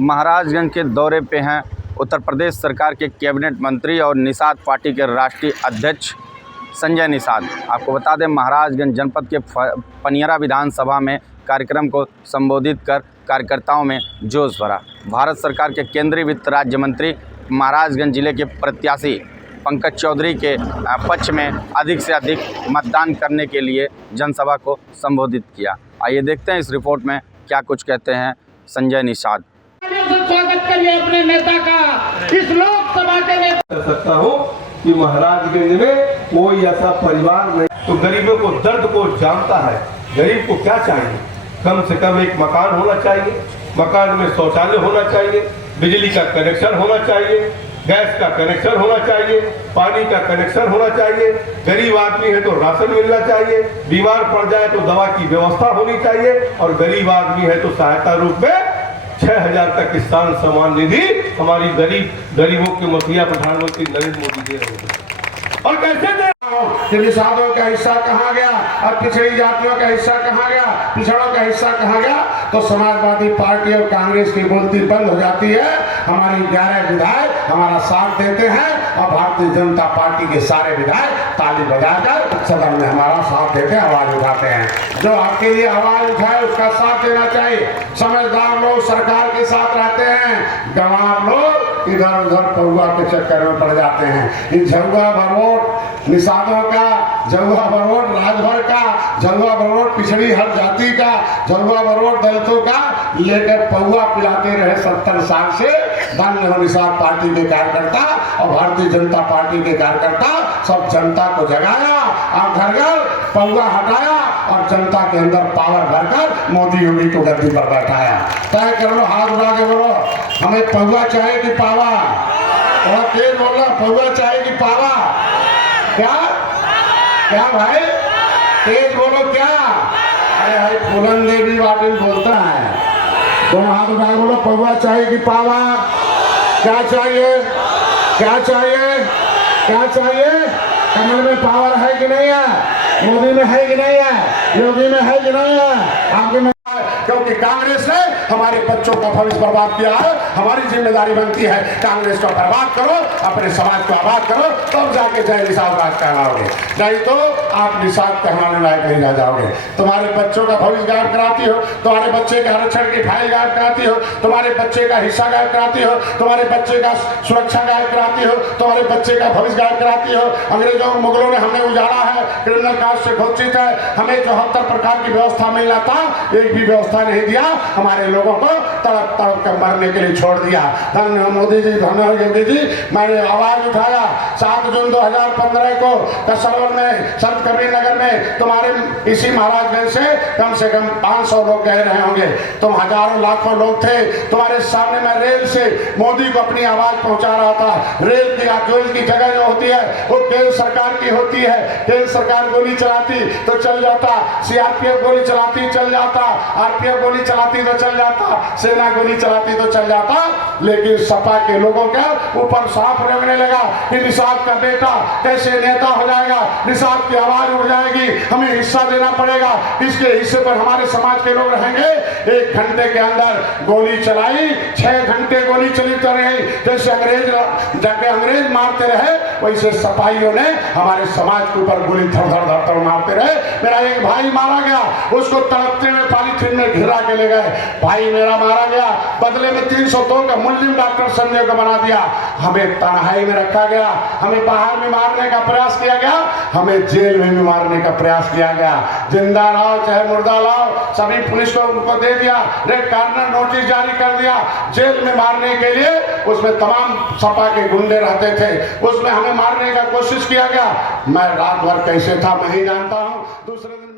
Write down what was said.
महाराजगंज के दौरे पे हैं उत्तर प्रदेश सरकार के कैबिनेट मंत्री और निषाद पार्टी के राष्ट्रीय अध्यक्ष संजय निषाद। आपको बता दें, महाराजगंज जनपद के पनियरा विधानसभा में कार्यक्रम को संबोधित कर कार्यकर्ताओं में जोश भरा। भारत सरकार के केंद्रीय वित्त राज्य मंत्री महाराजगंज जिले के प्रत्याशी पंकज चौधरी के पक्ष में अधिक से अधिक मतदान करने के लिए जनसभा को संबोधित किया। आइए देखते हैं इस रिपोर्ट में क्या कुछ कहते हैं संजय निषाद। स्वागत करिए अपने नेता का इस लोकसभा के नेता। कर सकता हूँ कि महाराजगंज में कोई ऐसा परिवार नहीं तो गरीबों को दर्द को जानता है। गरीब को क्या चाहिए? कम से कम एक मकान होना चाहिए, मकान में शौचालय होना चाहिए, बिजली का कनेक्शन होना चाहिए, गैस का कनेक्शन होना चाहिए, पानी का कनेक्शन होना चाहिए। गरीब आदमी है तो राशन मिलना चाहिए, बीमार पड़ जाए तो दवा की व्यवस्था होनी चाहिए, और गरीब आदमी है तो सहायता रूप में 6000 का किसान सम्मान निधि हमारी गरीबों के मुखिया प्रधानमंत्री नरेंद्र मोदी दे रहे हैं। और कैसे दे कि निषादों का हिस्सा कहाँ गया और पिछड़ी जातियों का हिस्सा कहाँ गया, पिछड़ों का हिस्सा कहाँ गया? तो समाजवादी पार्टी और कांग्रेस की बोलती बंद हो जाती है। हमारी 11 विधायक हमारा साथ देते हैं और भारतीय जनता पार्टी के सारे विधायक ताली बजाकर सदन में हमारा साथ देते हैं, आवाज उठाते हैं। जो आपके लिए आवाज उठाए उसका साथ देना चाहिए। समझदार लोग सरकार के साथ रहते हैं, गंवार लोग इधर उधर पौआ के चक्कर में पड़ जाते हैं। इन झुआ भरवोट निषादों का, झुआ भरवोट राजभर का, झुआ भरवोट पिछड़ी हर जाति का, झुआ भरवोट दलितों का लेकर पौआ पिलाते रहे 70 साल से। धन्य हो निषाद पार्टी के कार्यकर्ता और भारतीय जनता पार्टी के कार्यकर्ता। सब जनता को जगाया और घर घर पौआ हटाया और जनता के अंदर पावर भरकर मोदी योगी को गद्दी पर बैठाया। तय कर लो, हाथ उठा के बोलो, हमें पौआ चाहिए कि पावा? और तेज बोलना, पौआ चाहिए कि पावा? क्या क्या भाई, तेज बोलो क्या? अरे भाई फूलन देवी बाटिल बोलता है। दोनों हाथ उठा के बोलो, पौआ चाहिए कि पावा? क्या चाहिए? क्या चाहिए? क्या चाहिए? कमल में पावर है कि नहीं है? मोदी में है कि नहीं है? योगी में है कि नहीं है? आपके में? क्योंकि कांग्रेस ने हमारे बच्चों का भविष्य बर्बाद किया है। हमारी जिम्मेदारी बनती है कांग्रेस को बर्बाद करो, अपने समाज को आबाद करो, तब जाके जय निषाद राज कहलाओगे। नहीं तो आप निषाद कहलाने लायक नहीं रह जाओगे। तुम्हारे बच्चों का भविष्य गायब कराती हो, तुम्हारे बच्चे के आरक्षण की फाइल गायब कराती हो, तुम्हारे बच्चे का हिस्सा गायब कराती हो, तुम्हारे बच्चे का सुरक्षा गायब कराती हो, तुम्हारे बच्चे का भविष्य गायब कराती हो। अंग्रेजों और मुगलों ने हमें उजाड़ा है, क्रिमिनल कास्ट से घोषित है, हमें 74 प्रकार की व्यवस्था मिलना था, एक भी व्यवस्था नहीं दिया। हमारे लोगों को तड़प तड़प कर मरने के लिए छोड़ दिया। धन्य मोदी जी, धन्य योगी जी। मैंने आवाज उठाया 7 जून 2015 को कसरौल में, संत कबीर नगर में तुम्हारे इसी महाराजगंज से कम 500 लोग कह रहे होंगे। तुम हजारों लाखों लोग थे। तुम्हारे सामने मैं रेल से मोदी को अपनी आवाज पहुंचा रहा था। रेल की जगह जो होती है वो केंद्र सरकार की होती है। केंद्र सरकार गोली चलाती तो चल जाता, सीआरपीएफ गोली चलाती चल जाता, आरपीएफ गोली चलाती तो चल जाता, सेना गोली चलाती तो चल जाता। लेकिन सपा के लोगों के ऊपर सांप रेंगने लगा कि निषाद का बेटा कैसे नेता हो जाएगा, निषाद की आवाज उड़ जाएगी, हमें हिस्सा देना पड़ेगा, इसके हिस्से पर हमारे समाज के लोग रहेंगे। 1 घंटे के अंदर गोली चलाई, 6 घंटे गोली चली तो रही। जैसे अंग्रेज मारते रहे वैसे सपाइयों ने हमारे समाज के ऊपर गोली धड़ धड़ मारते रहे। मेरा एक भाई मारा गया, उसको तड़पते हुए पॉलीथीन में घिरा के ले गए। भाई मेरा मारा गया, बदले में 302 का मुल्जिम डॉक्टर संजय को बना दिया। हमें तन्हाई में रखा गया, हमें बाहर में मारने का प्रयास किया गया, हमें जेल में भी मारने का प्रयास किया गया। जिंदा लाओ चाहे मुर्दा लाओ, सभी पुलिस को उनको दे दिया, रेड कॉर्नर नोटिस जारी कर दिया जेल में मारने के लिए। उसमें तमाम सपा के गुंडे रहते थे, उसमें हमें मारने का कोशिश किया गया। मैं रात भर कैसे था मैं ही जानता हूँ। दूसरे दिन